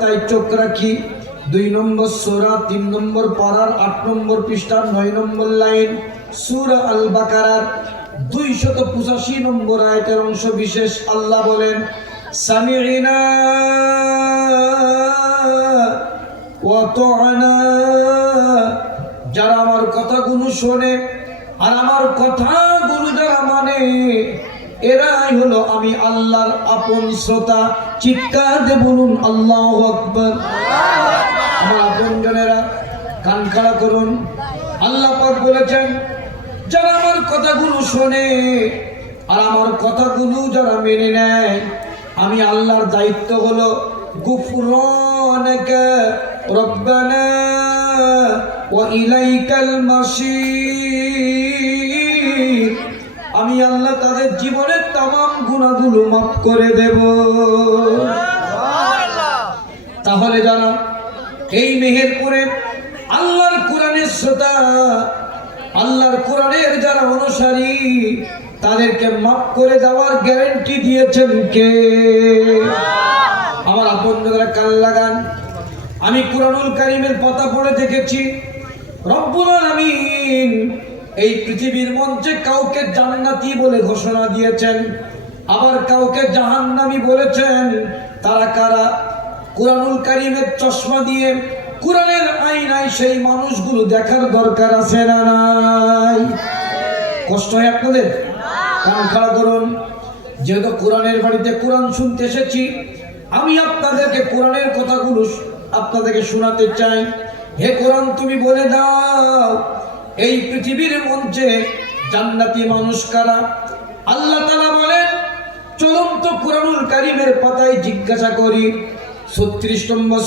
তাই চোখ রাখি। 2 নম্বর সূরা 3 নম্বর পারার 8 নম্বর পৃষ্ঠা 9 নম্বর লাইন সূরা আল বাকারার 285 নম্বর আয়াতের অংশ বিশেষ আল্লাহ বলেন, সামি'না ওয়া আতা'না। যারা আমার কথাগুলো শোনে আর আমার কথাগুলো যারা মানে, এরাই হলো আমি আল্লাহর আপন শ্রোতা। চিৎকার দিয়ে বলুন আল্লাহু আকবার। আমার আপনজনেরা কান খাড়া করুন। আল্লাহ পাক বলেছেন, যারা আমার কথাগুলো শোনে আর আমার কথাগুলো যারা মেনে নেয়, আমি আল্লাহর দায়িত্ব হলো গুফরানাকা রব্বানা ওয়া ইলাইকাল মাসির। আমি আল্লাহ তাদের জীবনের তামাম গুনাহগুলো মাফ করে দেব। তাহলে যারা এই মেহেরপুরে আল্লাহর কোরআনের শ্রোতা, আল্লাহর কোরআনের যারা অনুসারী, তাদেরকে মাফ করে দেওয়ার গ্যারান্টি দিয়েছেন কে? আমার আপনজনেরা কান লাগান। আমি কুরআনুল কারীমের পাতা পড়ে দেখেছি, রব্বুল আলামিন এই পৃথিবীর মঞ্চে কাউকে জান্নাতি বলে ঘোষণা দিয়েছেন, আবার কাউকে জাহান্নামী বলেছেন। তারা কারা? কুরআনুল কারীমের চশমা দিয়ে কুরআনের আয়নায় সেই মানুষগুলো দেখার দরকার আছে না নাই? কষ্ট হয় আপনাদের? কান খাড়া করুন। যেহেতু কোরআনের বাড়িতে কোরআন শুনতে এসেছি, আমি আপনাদেরকে কোরআনের কথাগুলো আপনাদেরকে শোনাতে চাই। হে কোরআন, তুমি বলে দাও এই পৃথিবীর মঞ্চে জান্নাতি মানুষ কারা? আল্লাহ তাআলা বলেন, চলুন তো কুরআনুল কারীমের পাতায় জিজ্ঞাসা করি। 36 নম্বর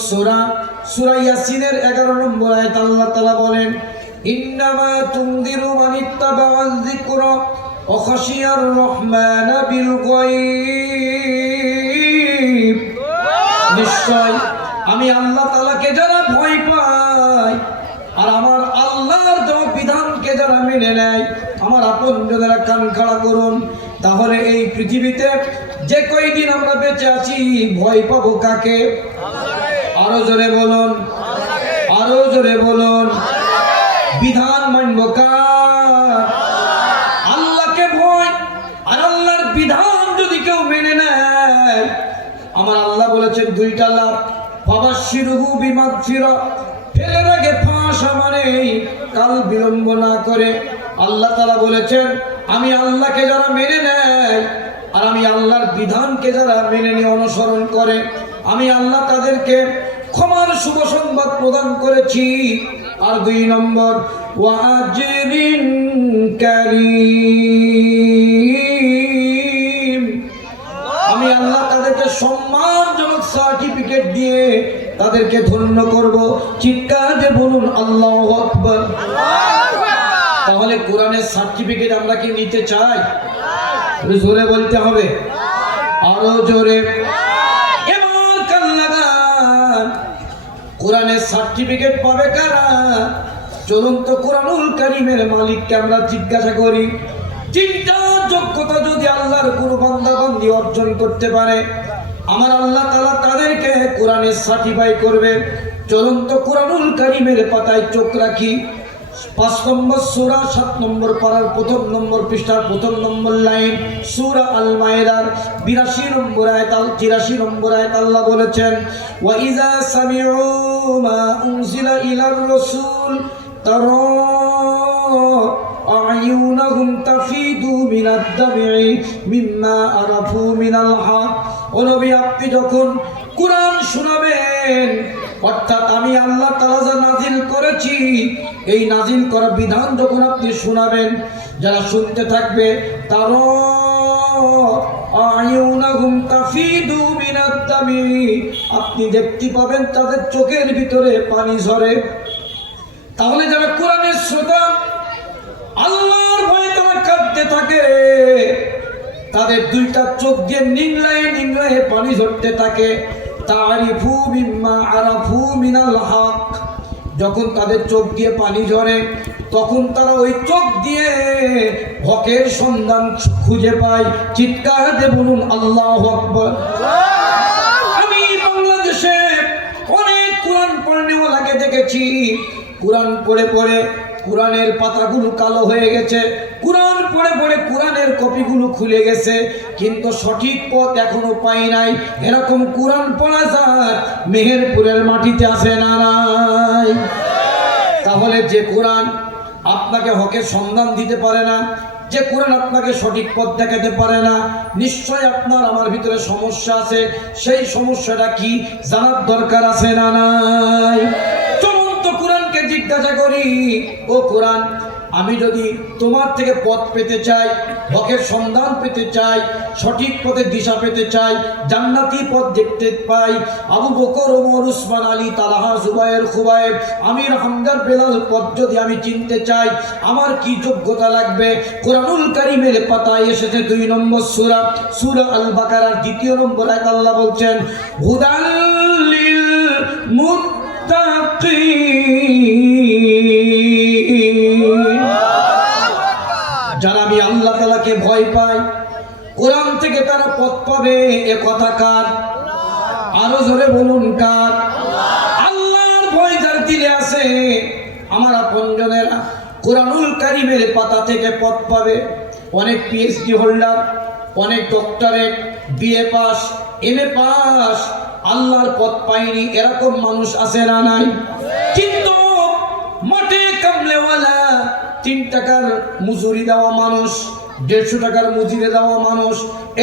সূরা ইয়াসিনের 11 নম্বর আয়াত আল্লাহ তাআলা বলেন, ইন্নামা তুনদিরু মানিত্তাবা'আয যিকরা ওয়া খাশিয়ার রহমানা বিল গায়ব। নিশ্চয় আমি আল্লাহ তাআলাকে যারা ভয় পায় আর আমার আল্লাহর দেওয়া বিধানকে যারা মেনে নেয়, আমার আপনজনেরা কান খাড়া করুন। তাহলে এই পৃথিবীতে যে কয়দিন আমরা বেঁচে আছি, ভয় পাবো কাকে? আরো জোরে বলুন, আরো জোরে বলুন। বিধান মানবো কার? আল্লাহকে ভয়। আর আল্লাহর বিধান যদি কেউ মেনে নেয়, আমার আল্লাহ বলেছেন 2টা লাভ। ফাবাশশিরহু বিমাগফিরা, ফেলে রাগে ফাঁসা মানে কাল বিলম্ব না করে। আল্লাহ তাআলা বলেছেন, আমি আল্লাহকে যারা মেনে নেয় আর আমি আল্লাহর বিধানকে যারা মেনে নিয়ে অনুসরণ করে, আমি আল্লাহ তাদেরকে ক্ষমার শুভ সংবাদ প্রদান করেছি। আর 2 নম্বর, ওয়া আজরিন কারীম। আমি আল্লাহ তাদেরকে সম্মানজনক সার্টিফিকেট দিয়ে তাদেরকে ধন্য করব। চিৎকার দিয়ে বলুন আল্লাহু আকবার। তাহলে কোরআনের সার্টিফিকেট আমরা কি নিতে চাই? জোরে বলতে হবে, আরো জোরে। এবার কান লাগান। কোরআনের সার্টিফিকেট পাবে কারা? চলুন তো কুরআনুল কারীমের মালিককে আমরা জিজ্ঞাসা করি। 3টা যোগ্যতা যদি আল্লাহর কোনো বান্দা বান্দি অর্জন করতে পারে, আমার আল্লাহ তাআলা তাদেরকে কোরআনে সার্টিফাই করবে। চলুন তো কুরআনুল কারীমের পাতায় চোখ রাখি। 5 নম্বর সূরা 7 নম্বর পারার 1 নম্বর পৃষ্ঠার 1 নম্বর লাইন সূরা আল মায়েদার 82 নম্বর আয়াত 83 নম্বর আয়াত আল্লাহ বলেছেন, ওয়া ইযা সামিউ মা উনজিলা ইলার রাসূল তারা আ'য়ুনাহুম তাফিদু মিনাদ দাম'i মিম্মা আরাফু মিনাল হক। ও নবী, আপনি যখন কুরআন শোনাবেন, অর্থাৎ আমি আল্লাহ তাআলা যা নাজিল করেছি এই নাজিল করা বিধান যখন আপনি শোনাবেন, যারা শুনতে থাকবে, তারা আ'য়ুনাহুম তাফিদু মিনাদ দাম'i, আপনি দেখতে পাবেন তাদের চোখের ভিতরে পানি ঝরে। তাহলে যারা কোরআনের শ্রোতা, আল্লাহর ভয়ে তারা কাঁদতে থাকে, তাদের 2টা চোখ দিয়ে নিংলায়ে পানি ঝরতে থাকে। তারিফু মিম্মা আরাফু মিনাল হক। যখন তাদের চোখ দিয়ে পানি ঝরে, তখন তারা ওই চোখ দিয়ে হকের সন্ধান খুঁজে পায়। চিৎকার দিয়ে বলুন আল্লাহু আকবার। আমি বাংলাদেশে পড়নেওয়ালাকে দেখেছি কোরআন পড়ে পড়ে কোরআনের পাতাগুলো কালো হয়ে গেছে, কোরআন পড়ে পড়ে কোরআনের কপিগুলো খুলে গেছে, কিন্তু সঠিক পথ এখনো পাই নাই। এরকম কোরআন পড়া যায় মেহেরপুরের মাটিতে আছে না নাই? তাহলে যে কোরআন আপনাকে হকের সন্ধান দিতে পারে না, যে কোরআন আপনাকে সঠিক পথ দেখাতে পারে না, নিশ্চয় আপনার আমার ভিতরে সমস্যা আছে। সেই সমস্যাটা কি জানার দরকার আছে না নাই? চলন্ত কোরআনকে জিজ্ঞাসা করি, ও কোরআন, আমি যদি তোমার থেকে পথ পেতে চাই, হকের সন্ধান পেতে চাই, সঠিক পথে দিশা পেতে চাই, জান্নাতি পথ দেখতে পাই, আবু বকর, ওমর, উসমান, আলী, তালহা, জুবায়ের, খুবাইব, আমির, হামদার, বেলাল পথ যদি আমি চিনতে চাই, আমার কি যোগ্যতা লাগবে? কোরআনুল কারীমের পাতায় এসেছে 2 নম্বর সূরা, সূরা আল বাকারার 2 নম্বর আয়াত। আল্লাহ বলছেন, হুদাল লিল মুত্তাকিন, যারা আমি আল্লাহ তাআলাকে ভয় পাই, কোরআন থেকে তারা পথ পাবে। এ কথা কার? আরো জোরে বলুন কার? আল্লাহর ভয় যার দিলে আছে, আমার আপনজনেরা, কোরআনুল কারীমের পাতা থেকে পথ পাবে। অনেক পিএইচডি হোল্ডার, অনেক doctorate, BA pass, MA pass, আল্লাহর পথ পায়নি, এরকম মানুষ আছে না নাই? কিন্তু মাঠে কামলেওয়ালা, 3 টাকার মজুরি দেওয়া মানুষ, 150 টাকার মজুরি দেওয়া মানুষ,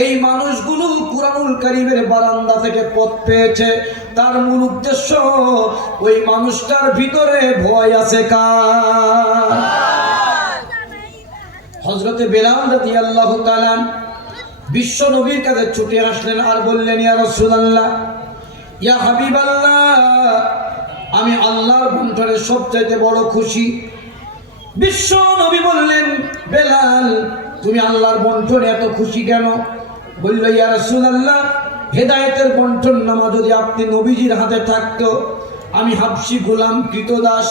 এই মানুষগুলো কোরআনুল কারীমের বারান্দা থেকে পথ পেয়েছে। তার মূল উদ্দেশ্য, ওই মানুষটার ভিতরে ভয় আছে কার? হযরতে বেলাল রাদিয়াল্লাহু তাআলা বিশ্ব নবীর কাছে ছুটে আসলেন আর বললেন, ইয়া রাসূলুল্লাহ, ইয়া হাবিবাল্লাহ, আমি আল্লাহর বন্ধনে সবচাইতে বড় খুশি। বিশ্ব নবী বললেন, বেলাল, তুমি আল্লাহর বন্ধনে এত খুশি কেন? বলল, ইয়া রাসূলুল্লাহ, হেদায়েতের বন্ধন নামা যদি আপনি নবীজির হাতে থাকতো, আমি হাবশী গোলাম কৃতদাস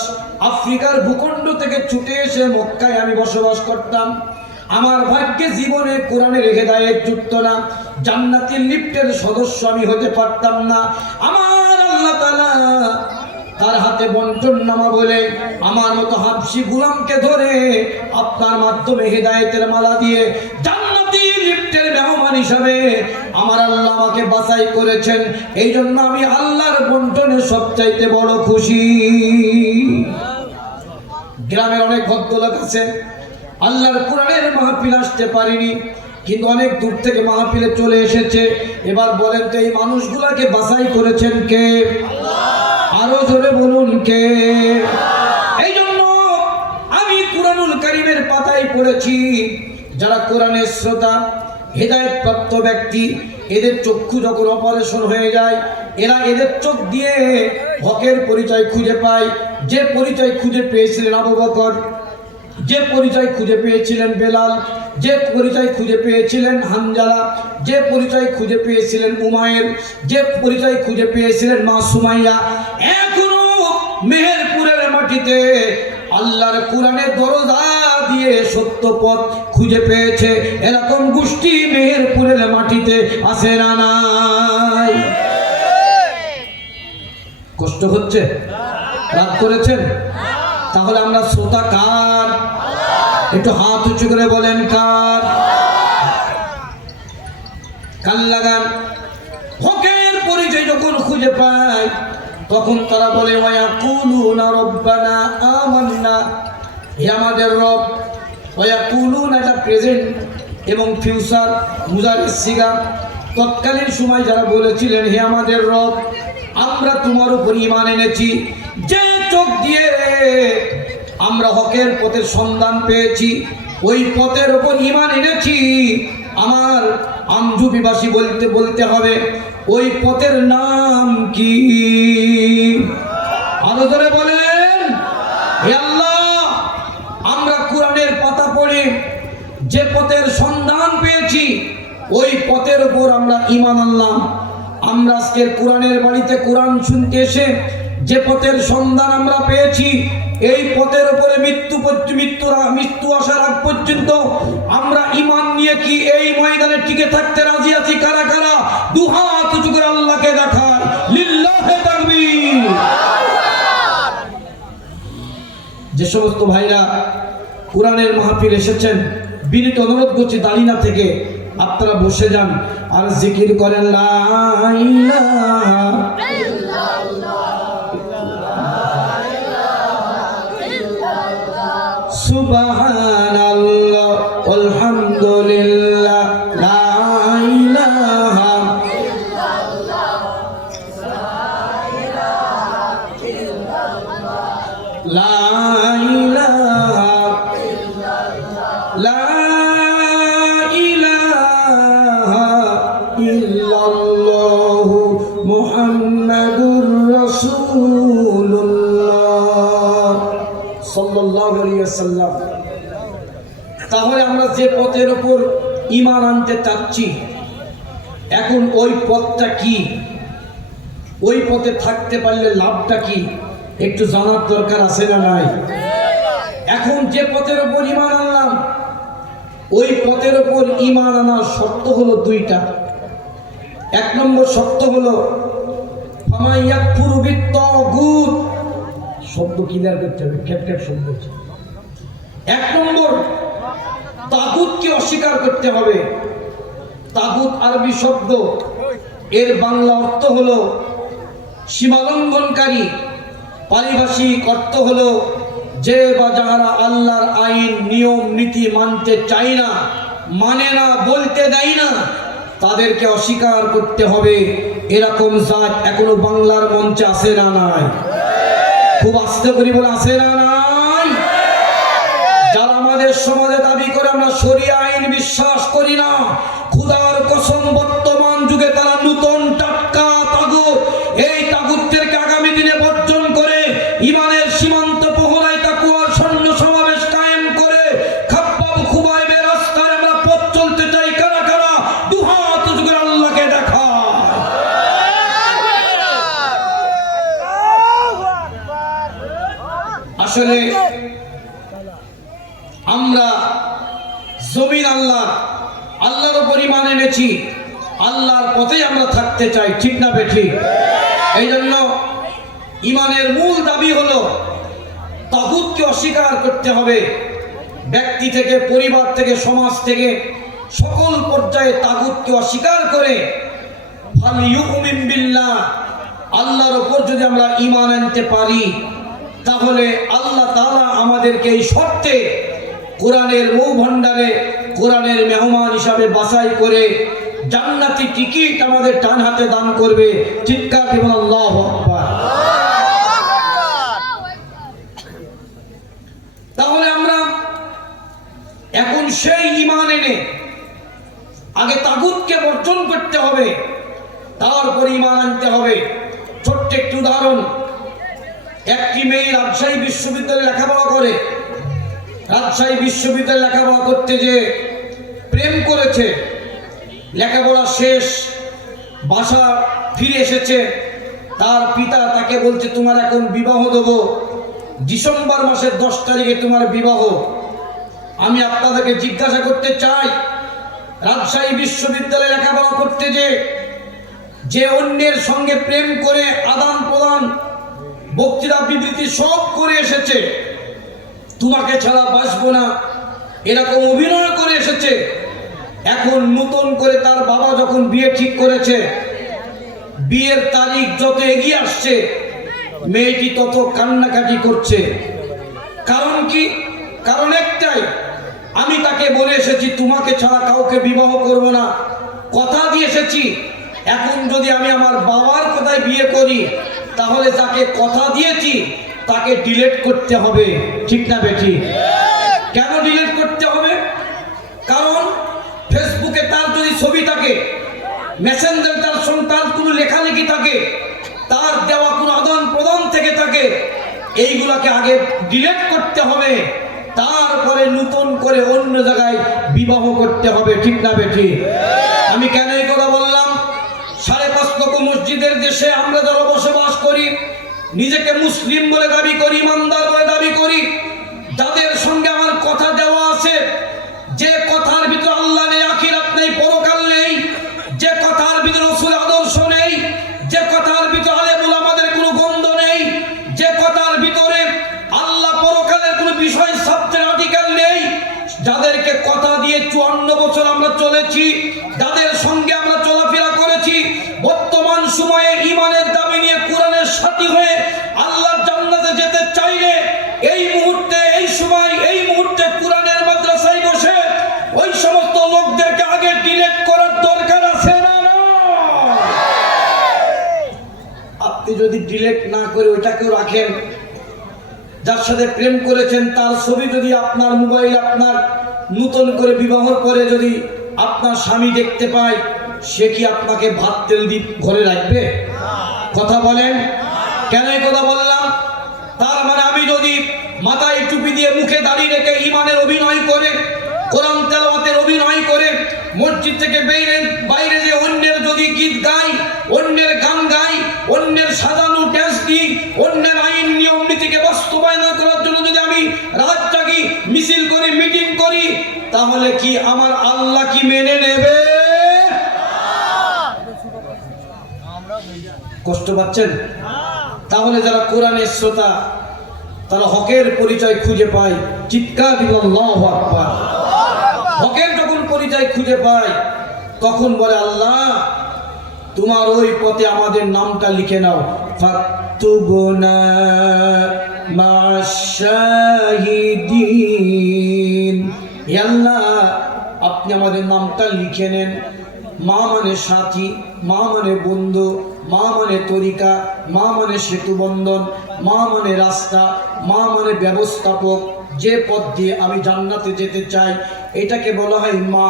আফ্রিকার ভূখণ্ড থেকে ছুটে এসে মক্কায় আমি বসবাস করতাম। আমার ভাগ্যে জীবনে কোরআনের হেদায়েত যুক্ত না, জান্নাতের লিফটের সদস্য আমি হতে পারতাম না। আমার আল্লাহ তাআলা তার হাতে বন্টন নামা বলে আমার মতো হাবশী গোলামকে ধরে আপনার মাধ্যমে হেদায়েতের মালা দিয়ে জান্নাতি লিফটের মেহমান হিসাবে আমার আল্লাহ আমাকে বাছাই করেছেন। এই জন্য আমি আল্লাহর বন্টনে সবচাইতে বড় খুশি। গ্রামের অনেক ভদ্রলোক আছে, আল্লাহর কোরআনের মাহফিল আসতে পারেনি, কিন্তু অনেক দূর থেকে মাহফিলে চলে এসেছে। এবার বলেন তো, এই মানুষগুলাকে বাছাই করেছেন কে? আরো জোরে বলুন কে? এই জন্য আমি কোরআনুল কারীমের পাতায় পড়েছি, যারা কোরআনের শ্রোতা, হেদায়েত প্রাপ্ত ব্যক্তি, এদের চক্ষু যখন অপারেশন হয়ে যায়, এরা এদের চোখ দিয়ে হকের পরিচয় খুঁজে পায়। যে পরিচয় খুঁজে পেয়েছিলেন আবু বকর, যে পরিচয় খুঁজে পেয়েছিলেন বেলাল, যে পরিচয় খুঁজে পেয়েছিলেন হানজালা, যে পরিচয় খুঁজে পেয়েছিলেন উমায়ের, যে পরিচয় খুঁজে পেয়েছিলেন মা সুমাইয়া, এখনো মেহেরপুরের মাটিতে আল্লাহর কোরআনের দরজা দিয়ে সত্য পথ খুঁজে পেয়েছে। এরকম গোষ্ঠী মেহেরপুরের মাটিতে আছে না নাই? কষ্ট হচ্ছে? রাগ করেছেন? তাহলে আমরা শ্রোতা কার? একটু হাত উঁচু করে বলেন কার? কান লাগান। হকের পরিচয় যখন খুঁজে পায়, তখন তারা বলে, ওয়ায়াকুলুনা রব্বানা আমান্না, হে আমাদের রব। ওয়ায়াকুলুনা, এটা প্রেজেন্ট এবং ফিউচার মুজারের সিগা। তৎকালীন সময় যারা বলেছিলেন, হে আমাদের রব, আমরা তোমার উপর ঈমান এনেছি, যে চোখ দিয়ে আমরা হকের পথের সন্ধান পেয়েছি, ওই পথের উপর ঈমান এনেছি। আমার আমজুবিবাসী বলতে বলতে হবে, ওই পথের নাম কি? আরো ধরে বলেন, হে আল্লাহ, আমরা কোরআনের পাতা পড়ে যে পথের সন্ধান পেয়েছি, ওই পথের উপর আমরা ঈমান আনলাম। আমরা আজকের কোরআনের বাড়িতে কোরআন শুনতে এসে যে পথের সন্ধান আমরা পেয়েছি, এই পথের উপরে মৃত্যু আসার আগ পর্যন্ত আমরা ঈমান নিয়ে কি এই ময়দানে টিকে থাকতে রাজি আছি? কারা কারা দুহাত উঁচু করে আল্লাহকে দেখায়? লিল্লাহি তাকবীর। যে সমস্ত ভাইরা কোরআনের মাহফিল এসেছেন, বিনীত অনুরোধ করছি দালিনা থেকে আপনারা বসে যান আর জিকির করেন লা ইলাহা সুবহানাল্লাহ আলহামদুলিল্লাহ লা ইলাহা লা ইলাহা লা ইলাহা ইল্লাল্লাহ মুহাম্মাদুর রাসূলুল্লাহ সাল্লাল্লাহু আলাইহি ওয়াসাল্লাম। তাহলে আমরা যে পথের উপর ঈমান আনতে চাচ্ছি, এখন ওই পথটা কি, ওই পথে থাকতে পারলে লাভটা কি একটু জানার দরকার আছে না নাই? এখন যে পথের উপর ঈমান আনলাম, ওই পথের উপর ঈমান আনার শর্ত হলো দুইটা। এক নম্বর শর্ত হলো ফামাইয়াকফুরু বিত্তাগুত, শব্দ ক্লিয়ার করতে হবে, ক্যাটক্যাট শব্দ। এক নম্বর তাগুতকে অস্বীকার করতে হবে। তাগুত আরবি শব্দ, এর বাংলা অর্থ হলো সীমালঙ্ঘনকারী, পারিভাষিক অর্থ হলো যে বা যাহারা আল্লাহর আইন নিয়ম নীতি মানতে চায় না, মানে না, বলতে দেয় না, তাদেরকে অস্বীকার করতে হবে। এরকম জাত এখনো বাংলার মঞ্চে আছে না নাই? খুব আস্তে করি বলে আছে না নাই? যারা আমাদের সমাজে দাবি করে আমরা শরিয়া আইন বিশ্বাস করি না, খোদার কসম বর্তমান যুগে তারা নতুন টাটকা তাগুত, এই তাগুতদেরকে আগামী দিনে বর্জন করে ঈমানের সীমান্ত প্রহরায় তাকওয়ার সৈন্য সমাবেশ কায়েম করে খাব্বাব খুবাইবের রাস্তায় আমরা পথ চলতে চাই। কারা কারা দুহাত উঁচু করে আল্লাহকে দেখা। আসলে আমরা জমিন আল্লাহর উপর ঈমান এনেছি, আল্লাহর পথেই আমরা থাকতে চাই, ঠিক না বেঠিক? এই জন্য ঈমানের মূল দাবি হলো তাগুতকে অস্বীকার করতে হবে। ব্যক্তি থেকে, পরিবার থেকে, সমাজ থেকে সকল পর্যায়ে তাগুতকে অস্বীকার করে ফালইউমিন বিল্লাহ, আল্লাহর উপর যদি আমরা ঈমান আনতে পারি, তাহলে আল্লাহ তাআলা আমাদেরকে এই শর্তে কোরআনের মৌ ভান্ডারে কোরআনের মেহমান হিসাবে বাছাই করে জান্নাতি টিকিট আমাদের ডান হাতে দান করবে। চিৎকার দিবেন আল্লাহু আকবার। তাহলে আমরা এখন সেই ঈমান এনে আগে তাগুতকে বর্জন করতে হবে, তারপর ঈমান আনতে হবে। ছোট্ট একটি উদাহরণ, একটি মেয়ে রাজশাহী বিশ্ববিদ্যালয়ে লেখাপড়া করে, রাজশাহী বিশ্ববিদ্যালয়ে লেখাপড়া করতে যে প্রেম করেছে, লেখাপড়া শেষ, বাসা ফিরে এসেছে, তার পিতা তাকে বলছে তোমার এখন বিবাহ দেব, ডিসেম্বর মাসের 10 তারিখে তোমার বিবাহ। আমি আপনাদেরকে জিজ্ঞাসা করতে চাই, রাজশাহী বিশ্ববিদ্যালয়ে লেখাপড়া করতে যে অন্যের সঙ্গে প্রেম করে আদান প্রদান, বক্তৃতা বিবৃতি সব করে এসেছে, তোমাকে ছাড়া বাঁচবো না এরকম অভিনয় করে এসেছে, এখন নতুন করে তার বাবা যখন বিয়ে ঠিক করেছে, বিয়ের তারিখ যত এগিয়ে আসছে মেয়েটি তত কান্নাকাটি করছে। কারণ কি? কারণ একটাই, আমি তাকে বলে এসেছি তোমাকে ছাড়া কাউকে বিবাহ করব না, কথা দিয়ে এসেছি। এখন যদি আমি আমার বাবার কথায় বিয়ে করি, তাহলে তাকে কথা দিয়েছি তাকে ডিলিট করতে হবে, ঠিক না বেটি? কেন ডিলিট করতে হবে? কারণ ফেসবুকে তার যদি ছবি থাকে, মেসেঞ্জারে তার সন্তান কোনো লেখালেখি থাকে, তার দেওয়া কোনো আদান প্রদান থেকে থাকে, এইগুলাকে আগে ডিলিট করতে হবে, তারপরে নতুন করে অন্য জায়গায় বিবাহ করতে হবে, ঠিক না বেটি? আমি কেন এই কথা বললাম? 5.5 লক্ষ মসজিদের দেশে আমরা যারা বসবাস করি, নিজেকে মুসলিম বলে দাবি করি, ইমানদার বলে দাবি করি, যাদের সঙ্গে আমার কথা দেওয়া আছে, যে কথার ভিতরে আল্লাহ নেই, আখিরাত নেই, পরকাল নেই, যে কথার ভিতরে রাসূলের আদর্শ নেই, যে কথার ভিতরে আলেম উলামাদের কোনো গন্ধ নেই, যে কথার ভিতরে আল্লাহ পরকালের যদি ডিলিট না করে ওইটাকেও রাখেন। যার সাথে প্রেম করেছেন তার ছবি যদি আপনার মোবাইল আপনার নতুন করে বিবাহ করে যদি আপনার স্বামী দেখতে পায়, সে কি আপনাকে ভাত তেল দিয়ে ঘরে রাখবে? কথা বলেন। কেন এই কথা বললাম? তার মানে আমি যদি মাথায় টুপি দিয়ে মুখে দাড়ি রেখে ইমানের অভিনয় করে, কোরআন তেলাওয়াতের অভিনয় করে, মসজিদ থেকে বাইরে যে অন্যের যদি গীত গাই, অন্যের গান গাই, অন্যের সাজানো ড্যান্স দিই, অন্যের আইন নিয়ম নীতিকে বাস্তবায়ন করার জন্য যদি আমি রাত জাগি, মিছিল করি, মিটিং করি, তাহলে কি আমার আল্লাহ কি মেনে নেবে? কষ্ট পাচ্ছেন? তাহলে যারা কোরআনের শ্রোতা তারা হকের পরিচয় খুঁজে পায়, চিৎকার দিব আল্লাহু আকবার। হকের যখন পরিচয় খুঁজে পায় তখন বলে, আল্লাহ তোমার ওই পথে আমাদের নামটা লিখে নাও, ফাকতুবনা মা'আশ-শাহিদিন। হে আল্লাহ আপনি আমাদের নামটা লিখে নেন। মা মানে সাথী, মা মানে বন্ধু, মা মানে তরিকা, মা মানে সেতু বন্ধন, মা মানে রাস্তা, মা মানে ব্যবস্থাপক। যে পথ দিয়ে আমি জান্নাতে যেতে চাই এটাকে বলা হয় মা।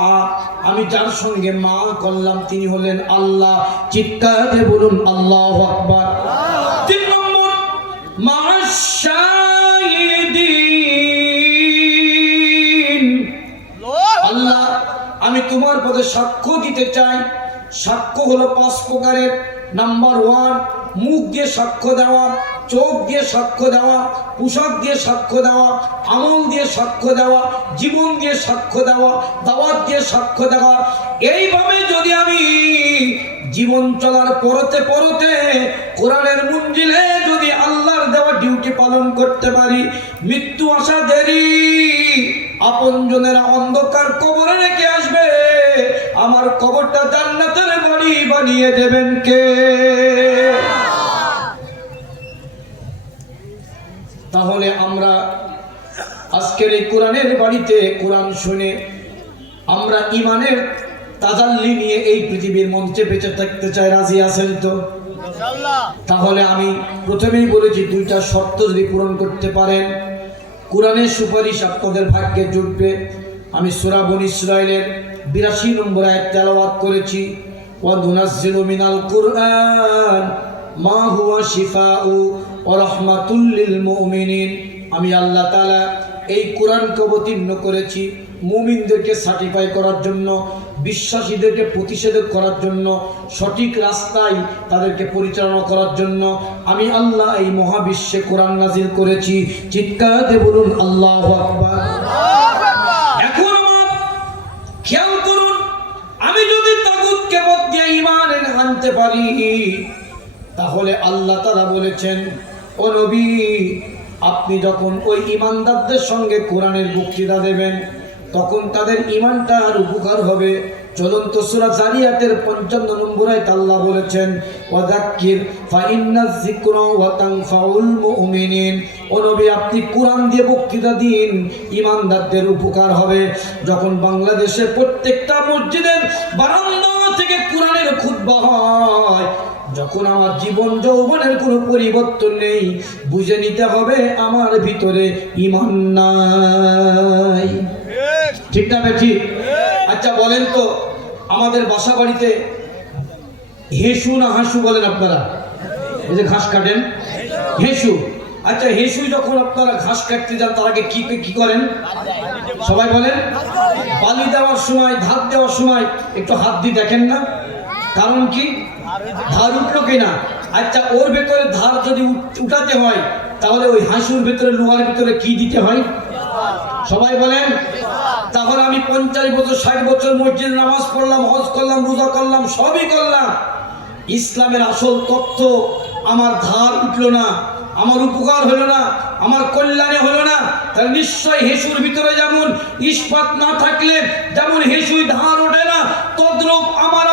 আমি যার সঙ্গে মা করলাম তিনি হলেন আল্লাহ। চিৎকার দিয়ে বলুন আল্লাহু আকবার। 3 নম্বর, মা'আশ-শাহিদিন। আল্লাহ আমি তোমার পথে সাক্ষ্য দিতে চাই। সাক্ষ্য হলো 5 প্রকারের। নাম্বার 1, মুখ দিয়ে সাক্ষ্য দেওয়া, চোখ দিয়ে সাক্ষ্য দেওয়া, পোশাক দিয়ে সাক্ষ্য দেওয়া, আমল দিয়ে সাক্ষ্য দেওয়া, জীবন দিয়ে সাক্ষ্য দেওয়া, দাওয়াত দিয়ে সাক্ষ্য দেওয়া। এইভাবে যদি আমি জীবন চলার পরতে পরতে কোরআনের মঞ্জিলে যদি আল্লাহর দেওয়া ডিউটি পালন করতে পারি, মৃত্যু আসা দেরি, আপনজনেরা অন্ধকার কবরে রেখে আসবে, আমার কবরটা জান্নাতের বাড়ি বানিয়ে দেবেন কে? তাহলে আমরা আজকের এই কোরআনের বাড়িতে কোরআন শুনে আমরা ইমানের তাজাল্লি নিয়ে এই পৃথিবীর মঞ্চে বেঁচে থাকতে চাই। রাজি আছেন তো? তাহলে আমি প্রথমেই বলেছি 2টা শর্ত যদি পূরণ করতে পারেন কোরআনের সুপারিশ আপনাদের ভাগ্যে জুটবে। আমি সূরা বনী ইসরাঈলের 82 নম্বর আয়াত তেলাওয়াত করেছি, ওয়া নুনাজ্জিলু মিনাল কুরআন মা হুয়া শিফাউ ওয়া রাহমাতুল লিল মুমিনিন। আমি আল্লাহ তাআলা এই কোরআনকে অবতীর্ণ করেছি মুমিনদেরকে সার্টিফাই করার জন্য, বিশ্বাসীদেরকে প্রতিষেধক করার জন্য, সঠিক রাস্তায় তাদেরকে পরিচালনা করার জন্য আমি আল্লাহ এই মহাবিশ্বে কোরআন নাজিল করেছি। চিৎকার দিয়ে বলুন আল্লাহু আকবার। এখন আমার খেয়াল করুন, আমি যদি তাগুতকে বাদ দিয়ে ঈমান আনতে পারি তাহলে আল্লাহ তাআলা বলেছেন, ও নবী আপনি যখন ওই ঈমানদারদের সঙ্গে কোরআনের বক্তৃতা দেবেন তখন তাদের ঈমানটা আর উপকার হবে। চলন্ত সূরা জারিয়াতের 55 নম্বর আয়াতে আল্লাহ বলেছেন, ওয়াযাক্কির ফাইন্নায যিকরা ওয়া তানফাউল মুমিনিন। ও নবী আপনি কোরআন দিয়ে বক্তৃতা দিন, ঈমানদারদের উপকার হবে। যখন বাংলাদেশের প্রত্যেকটা মসজিদের বারান্দা থেকে কোরআনের খুতবা হয়, যখন আমার জীবন যৌবনের কোনো পরিবর্তন নেই, বুঝে নিতে হবে আমার ভিতরে ঈমান নাই। ঠিক না ঠিক? আচ্ছা বলেন তো, আমাদের বাসা বাড়িতে হেসু না হাসু বলেন আপনারা? এই যে ঘাস কাটেন, হেসু। আচ্ছা হেসু যখন আপনারা ঘাস কাটতে যান তার আগে কি করেন? সবাই বলেন। বালি দেওয়ার সময়, ধার দেওয়ার সময় একটু হাত দিয়ে দেখেন না? কারণ কি? ধার উঠলো কিনা। আচ্ছা ওর ভেতরে ধার যদি উঠাতে হয় তাহলে ওই হাসুর ভেতরে, লোহার ভেতরে কি দিতে হয়? সবাই বলেন। তাহলে আমি 50 বছর 60 বছর মসজিদে নামাজ পড়লাম, হজ করলাম, রোজা করলাম, সবই করলাম, ইসলামের আসল তথ্য আমার ধার উঠলো না, আমার উপকার হলো না, আমার কল্যাণে হলো না, তাহলে নিশ্চয়ই হেসুর ভিতরে যেমন ইস্পাত না থাকলে যেমন হেসুই ধার ওঠে না, তদ্রূপ আমার